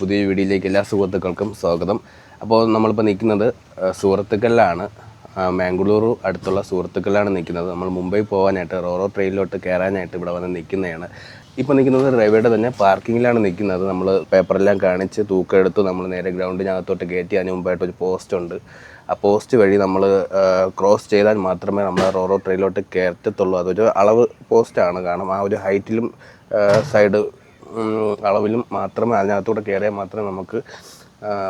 പുതിയ വീഡിയോയിലേക്ക് എല്ലാ സുഹൃത്തുക്കൾക്കും സ്വാഗതം. അപ്പോൾ നമ്മളിപ്പോൾ നിൽക്കുന്നത് സുഹൃത്തുക്കളിലാണ്. മാംഗ്ലൂരു അടുത്തുള്ള സുഹൃത്തുക്കളിലാണ് നിൽക്കുന്നത്. നമ്മൾ മുംബൈ പോകാനായിട്ട് റോറോ ട്രെയിനിലോട്ട് കയറാനായിട്ട് ഇവിടെ വന്ന് നിൽക്കുന്നതാണ്. ഇപ്പോൾ നിൽക്കുന്നത് റെയിൽവേയുടെ തന്നെ പാർക്കിങ്ങിലാണ് നിൽക്കുന്നത്. നമ്മൾ പേപ്പറെല്ലാം കാണിച്ച് തൂക്കം നമ്മൾ നേരെ ഗ്രൗണ്ടിനകത്തോട്ട് കയറ്റി. അതിന് മുമ്പായിട്ട് ഒരു പോസ്റ്റ് ഉണ്ട്. ആ പോസ്റ്റ് വഴി നമ്മൾ ക്രോസ് ചെയ്താൽ മാത്രമേ നമ്മൾ റോറോ ട്രെയിനിലോട്ട് കയറ്റത്തുള്ളൂ. അതൊരു അളവ് പോസ്റ്റാണ്. കാരണം ആ ഒരു ഹൈറ്റിലും സൈഡ് അളവിലും മാത്രമേ അതിനകത്തൂടെ കയറിയാൽ മാത്രമേ നമുക്ക്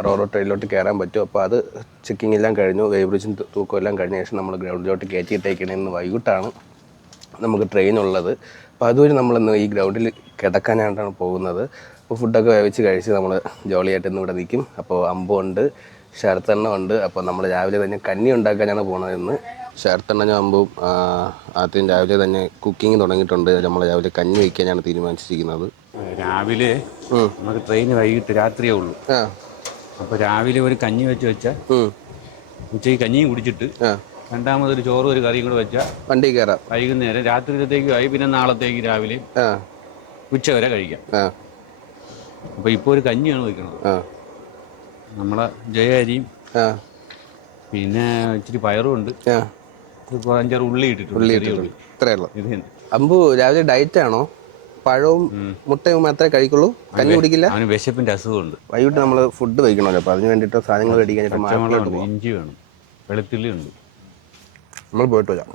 റോറോ ട്രെയിനിലോട്ട് കയറാൻ പറ്റൂ. അപ്പോൾ അത് ചെക്കിംഗ് എല്ലാം കഴിഞ്ഞു, വേവ് ബ്രിഡ്ജും തൂക്കം എല്ലാം കഴിഞ്ഞ ശേഷം നമ്മൾ ഗ്രൗണ്ടിലോട്ട് കയറ്റിയിട്ടേക്കണം. ഇന്ന് വൈകിട്ടാണ് നമുക്ക് ട്രെയിൻ ഉള്ളത്. അപ്പോൾ അതുവഴി നമ്മളിന്ന് ഈ ഗ്രൗണ്ടിൽ കിടക്കാനായിട്ടാണ് പോകുന്നത്. അപ്പോൾ ഫുഡൊക്കെ വേവിച്ച് കഴിച്ച് നമ്മൾ ജോളിയായിട്ട് ഇന്ന് ഇവിടെ നിൽക്കും. അപ്പോൾ അമ്പുണ്ട്, ശരത്തെണ്ണ ഉണ്ട്. അപ്പോൾ നമ്മൾ രാവിലെ തന്നെ കഞ്ഞി ഉണ്ടാക്കാനാണ് പോകുന്നത്. ഇന്ന് ശരത്തെണ്ണ അമ്പും ആദ്യം രാവിലെ തന്നെ കുക്കിംഗ് തുടങ്ങിയിട്ടുണ്ട്. നമ്മൾ രാവിലെ കഞ്ഞി വയ്ക്കാനാണ് തീരുമാനിച്ചിരിക്കുന്നത്. രാവിലെ നമുക്ക് ട്രെയിൻ വൈകിട്ട് രാത്രിയേ ഉള്ളൂ. അപ്പോൾ രാവിലെ ഒരു കഞ്ഞി വെച്ചാൽ ഉച്ചയ്ക്ക് കഞ്ഞിയും കുടിച്ചിട്ട് രണ്ടാമതൊരു ചോറും ഒരു കറിയും കൂടെ വെച്ചാൽ വണ്ടി കയറാം. വൈകുന്നേരം രാത്രിയിലത്തേക്കും ആയി, പിന്നെ നാളത്തേക്ക് രാവിലെ ഉച്ച വരെ കഴിക്കാം. അപ്പോൾ ഇപ്പോൾ ഒരു കഞ്ഞിയാണ് വയ്ക്കുന്നത്. നമ്മളെ ജയ അരിയും പിന്നെ ഇച്ചിരി പയറും ഉണ്ട്, അഞ്ചാറ് ഉള്ളി ഇട്ടിട്ടുണ്ട്. അമ്പു രാവിലെ ഡയറ്റ് ആണോ? പഴവും മുട്ടയും മാത്രമേ കഴിക്കുള്ളൂ, കഞ്ഞി കുടിക്കില്ല? അവന് വിശപ്പിന്റെ അസുഖമുണ്ട്. വൈകിട്ട് നമ്മൾ ഫുഡ് കഴിക്കണമല്ലോ, അപ്പോൾ അതിന് വേണ്ടിയിട്ട് സാധനങ്ങൾ മേടിക്കാനായിട്ട് മാർക്കറ്റിലോട്ട് പോകും. ഇഞ്ചി വേണം, വെളുത്തുള്ളി ഉണ്ട്. നമ്മൾ പോയിട്ട് വരാം.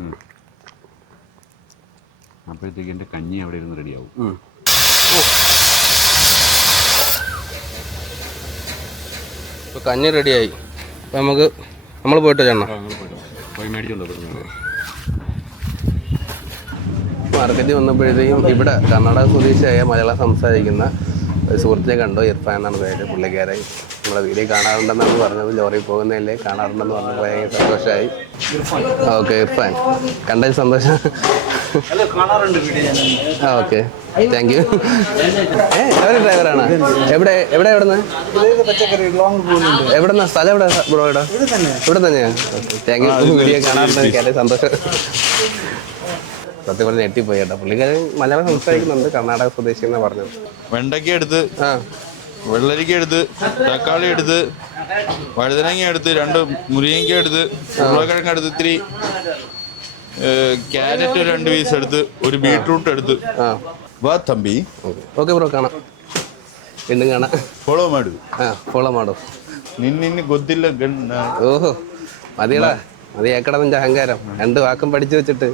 അപ്പോഴത്തേക്ക് എൻ്റെ കഞ്ഞി അവിടെ ഇരുന്ന് റെഡിയാവും. ഇപ്പോൾ കഞ്ഞി റെഡിയായി. അപ്പോൾ നമ്മൾ പോയിട്ട് വരണം. പോയി മേടിച്ചോണ്ട് മാർക്കറ്റിൽ വന്നപ്പോഴത്തേക്കും ഇവിടെ കർണാടക സ്വദേശിയായ മലയാളം സംസാരിക്കുന്ന ഒരു സുഹൃത്തിനെ കണ്ടു. ഇർഫാൻ എന്നാണ് പേര്. പുള്ളിക്കാരെ നമ്മളെ വീഡിയോ കാണാറുണ്ടെന്നാണ് പറഞ്ഞത്. ലോറിയിൽ പോകുന്നതല്ലേ, കാണാറുണ്ടെന്ന് പറഞ്ഞപ്പോൾ ഭയങ്കര സന്തോഷമായി. ഓക്കെ, ഇർഫാൻ കണ്ടതിൽ സന്തോഷം. Okay, thank you. എവിടെ ഡ്രൈവറാണ്? എവിടെന്ന് എവിടെന്നാ സ്ഥലം? എവിടെ ബ്രോ? ഇവിടെ തന്നെയാണ്. Thank you. വീഡിയോ കാണാറുണ്ട്, എനിക്ക് സന്തോഷം. സത്യം പറഞ്ഞ് ഞെട്ടിപ്പോയി കേട്ടോ. പുള്ളിക്കാരൻ മലയാളം സംസാരിക്കുന്നുണ്ട്, കർണാടക സ്വദേശി എന്നാണ് പറഞ്ഞത്. വെണ്ടയ്ക്ക എടുത്ത്, വെള്ളരിക്ക എടുത്ത്, തക്കാളി എടുത്ത്, വഴുതനങ്ങ എടുത്ത്, 2 മുരിങ്ങയ്ക്ക എടുത്ത്, ഉരുളക്കിഴങ്ങ് എടുത്ത്, ഇത്തിരി ക്യാരറ്റ് 2 പീസ് എടുത്ത്, ഒരു ബീട്രൂട്ട് എടുത്ത്. വാ തമ്പി. ഓക്കെ ബ്രോ, കാണാം, വീണ്ടും കാണാം. ഫോളോ മാഡു. ഫോളോ മാഡോ. നിന്നെ ഗൊത്തില്ല. ഓഹോ, മതിയടാ, അത് കേക്കട നിന്റെ അഹങ്കാരം. 2 വാക്കും പഠിച്ചു വെച്ചിട്ട്